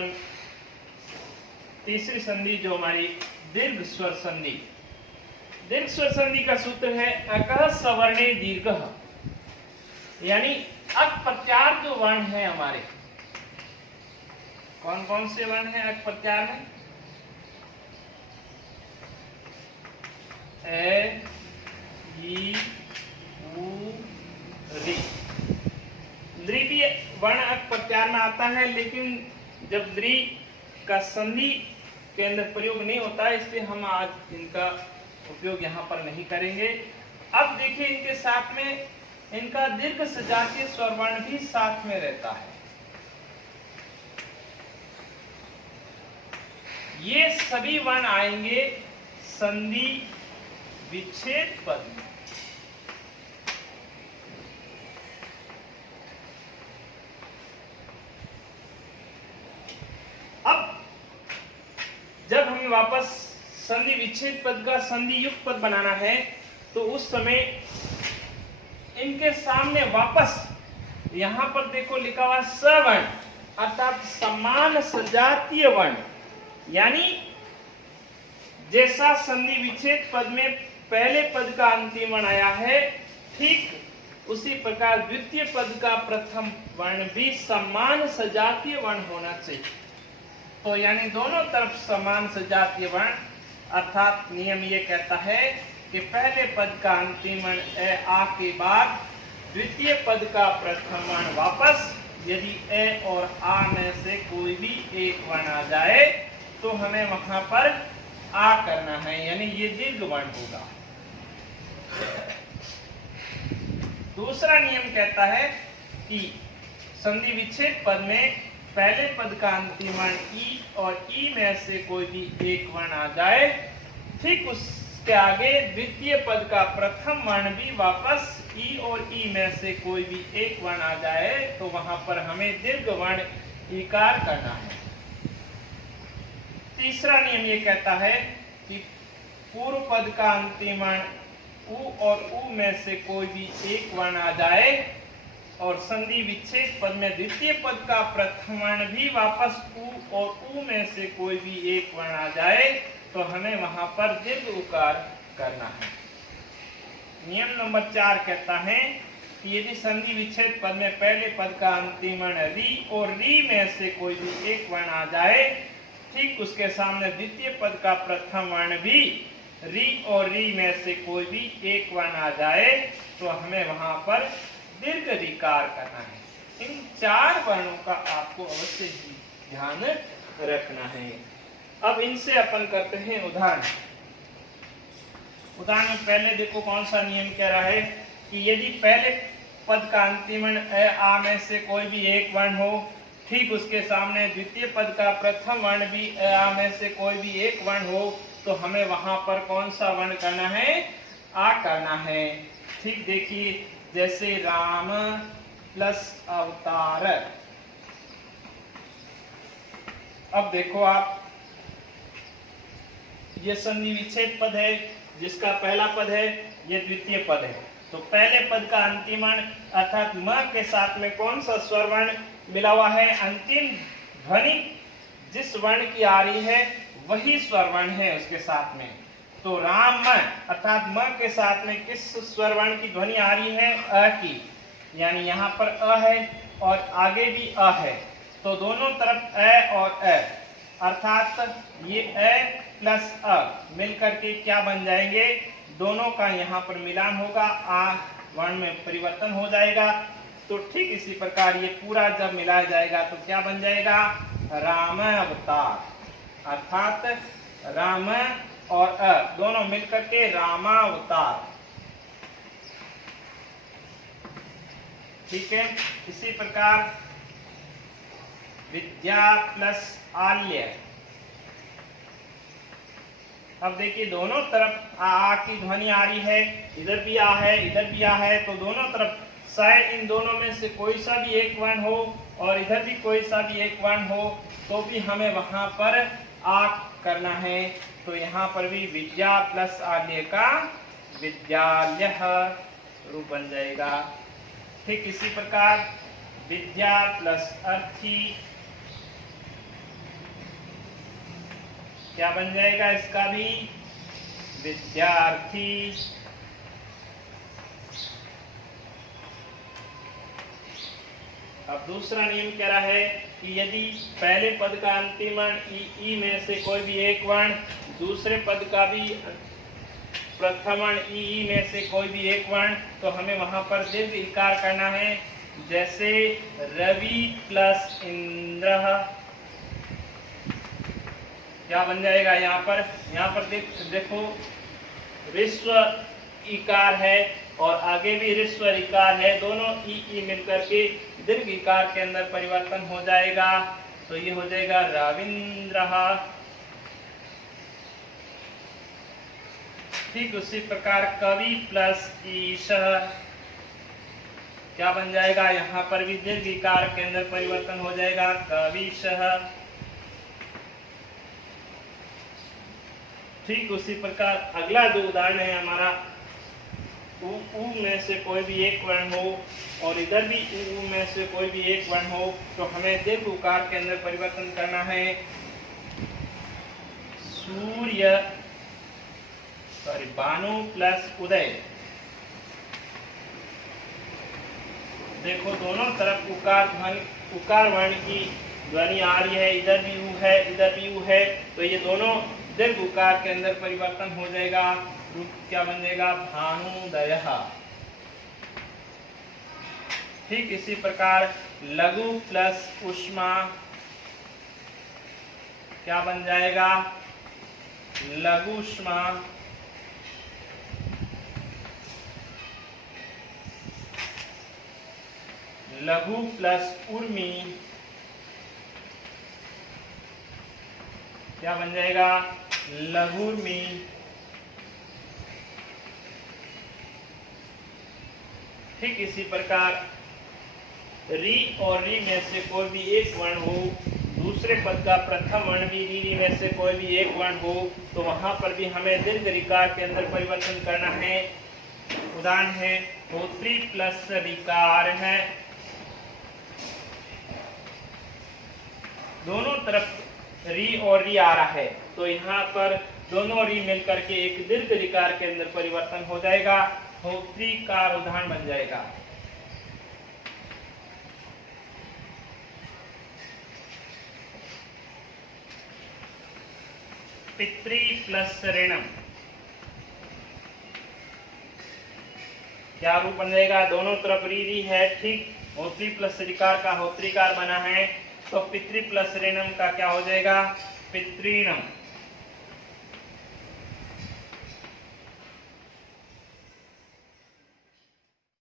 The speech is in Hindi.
अपन तीसरी संधि जो हमारी दीर्घ स्वर संधि। दीर्घ स्वर संधि का सूत्र है अकः सवर्णे दीर्घः, यानी अक प्रत्यार जो वर्ण है हमारे, कौन कौन से वर्ण हैं अक प्रत्यार में? ए, ई, उ, री। द्री भी वर्ण अक प्रत्यार में आता है, लेकिन जब द्री का संधि के अंदर प्रयोग नहीं होता है, इसलिए हम आज इनका उपयोग यहाँ पर नहीं करेंगे। अब देखिए इनके साथ में इनका दीर्घ सजातीय स्वर वर्ण भी साथ में रहता है। ये सभी वर्ण आएंगे संधि विच्छेद पद में। अब जब हमें वापस संधि विच्छेद पद का संधि युक्त पद बनाना है, तो उस समय इनके सामने वापस यहां पर देखो लिखा हुआ सवर्ण, अर्थात समान सजातीय वर्ण, यानी जैसा संधि विच्छेद पद में पहले पद का अंतिम वर्ण आया है, ठीक उसी प्रकार द्वितीय पद का प्रथम वर्ण भी समान सजातीय वर्ण होना चाहिए। तो यानी दोनों तरफ समान सजातीय वर्ण, अर्थात नियम ये कहता है कि पहले पद का अंतिम वर्ण ए आ के बाद द्वितीय पद का प्रथम वर्ण वापस, यदि ए और आ में से कोई भी एक वर्ण आ जाए तो हमें वहां पर आ करना है, यानी ये दीर्घ वर्ण होगा। दूसरा नियम कहता है कि संधि विच्छेद पद में पहले पद का अंतिम वर्ण ई और ई में से कोई भी एक वर्ण आ जाए, ठीक उसके आगे द्वितीय पद का प्रथम वर्ण भी वापस ई और ई में से कोई भी एक वर्ण आ जाए, तो वहां पर हमें दीर्घ वर्ण ईकार करना है। तीसरा नियम ये कहता है कि पूर्व पद का अंतिम वर्ण उ और उ में से कोई भी एक वर्ण आ जाए और संधि विच्छेद पद में द्वितीय पद का प्रथम वर्ण भी वापस उ और उ में से कोई भी एक वर्ण आ जाए, तो हमें वहां पर दीर्घ उकार करना है। नियम नंबर 4 कहता है कि यदि संधि विच्छेद पद में पहले पद का अंतिम वर्ण री और री में से कोई भी एक वर्ण आ जाए, ठीक उसके सामने द्वितीय पद का प्रथम वर्ण भी री और री में से कोई भी एक वर्ण आ जाए, तो हमें वहां पर दीर्घ ऋकार करना है। इन 4 वर्णों का आपको अवश्य ही ध्यान रखना है। अब इनसे अपन करते हैं उदाहरण। उदाहरण में पहले देखो कौन सा नियम कह रहा है कि यदि पहले पद का अंतिम वर्ण ए आ में से कोई भी एक वर्ण हो, ठीक उसके सामने द्वितीय पद का प्रथम वर्ण भी ए आ में से कोई भी एक वर्ण हो, तो हमें वहां पर कौन सा वर्ण करना है? आ करना है। ठीक देखिए, जैसे राम प्लस अवतार। अब देखो आप, ये संधि विच्छेद पद है, जिसका पहला पद है, ये द्वितीय पद है। तो पहले पद का अंतिम वर्ण अर्थात म के साथ में कौन सा स्वर वर्ण मिला हुआ है? अंतिम ध्वनि जिस वर्ण की आ रही है वही स्वर वर्ण है उसके साथ में। तो राम म अर्थात म के साथ में किस स्वर वर्ण की ध्वनि आ रही है? अ की, यानी यहाँ पर अ है और आगे भी अ है, तो दोनों तरफ अ और अ, अर्थात ये अ प्लस अ मिलकर के क्या बन जाएंगे? दोनों का यहाँ पर मिलान होगा, आ वर्ण में परिवर्तन हो जाएगा। तो ठीक इसी प्रकार ये पूरा जब मिलाया जाएगा तो क्या बन जाएगा? राम अवतार, अर्थात राम और अ दोनों मिलकर के रामावतार। ठीक है, इसी प्रकार विद्या प्लस आल्य। अब देखिए दोनों तरफ आ की ध्वनि आ रही है, इधर भी आ है इधर भी आ है, तो दोनों तरफ शायद इन दोनों में से कोई सा भी एक वर्ण हो और इधर भी कोई सा भी एक वर्ण हो, तो भी हमें वहां पर आ करना है। तो यहाँ पर भी विद्या प्लस आल्य का विद्यालय रूप बन जाएगा। ठीक इसी प्रकार विद्या प्लस अर्थी, क्या बन जाएगा इसका भी? विद्यार्थी। अब दूसरा नियम कह रहा है कि यदि पहले पद का अंतिम वर्ण ई में से कोई भी एक वर्ण, दूसरे पद का भी प्रथम वर्ण ई में से कोई भी एक वर्ण, तो हमें वहां पर दीर्घ इकार करना है। जैसे रवि प्लस इंद्र, क्या बन जाएगा यहाँ पर देखो विश्व इकार है और आगे भी ऋस्व इकार है, दोनों ई मिलकर के दीर्घ इकार के अंदर परिवर्तन हो जाएगा। तो ये हो जाएगा रविंद्र। ठीक उसी प्रकार कवि प्लस ईश, क्या बन जाएगा? यहाँ पर भी दीर्घ इकार के अंदर परिवर्तन हो जाएगा, कविश। ठीक उसी प्रकार अगला जो उदाहरण है हमारा, उ में से कोई भी एक वर्ण हो और इधर भी उ में से कोई भी एक वर्ण हो, तो हमें दीर्घ उकार के अंदर परिवर्तन करना है। सूर्य भानु प्लस उदय। देखो दोनों तरफ उकार वर्ण की ध्वनि आ रही है, इधर भी उ है इधर भी उ है, तो ये दोनों दीर्घ उकार के अंदर परिवर्तन हो जाएगा। रूप क्या बन जाएगा? भानुदय। ठीक इसी प्रकार लघु प्लस उष्मा, क्या बन जाएगा? लघुष्मा। लघु प्लस उर्मी, क्या बन जाएगा? लघुर्मी। ठीक इसी प्रकार री और री में से कोई भी एक वर्ण हो, दूसरे पद का प्रथम वर्ण भी री में से कोई भी एक वर्ण हो, तो वहां पर भी हमें दीर्घ ऋकार के अंदर परिवर्तन करना है। उदाहरण है होत्री प्लस ऋकार है, दोनों तरफ री और री आ रहा है, तो यहाँ पर दोनों री मिलकर के एक दीर्घ ऋकार के अंदर परिवर्तन हो जाएगा, होत्री का उदाहरण बन जाएगा। पितृ प्लस ऋणम, क्या रूप बन जाएगा? दोनों तरफ री री है, ठीक होत्री प्लस ऋकार का होत्रीकार बना है, तो पितृ प्लस ऋणम का क्या हो जाएगा? पितृणम।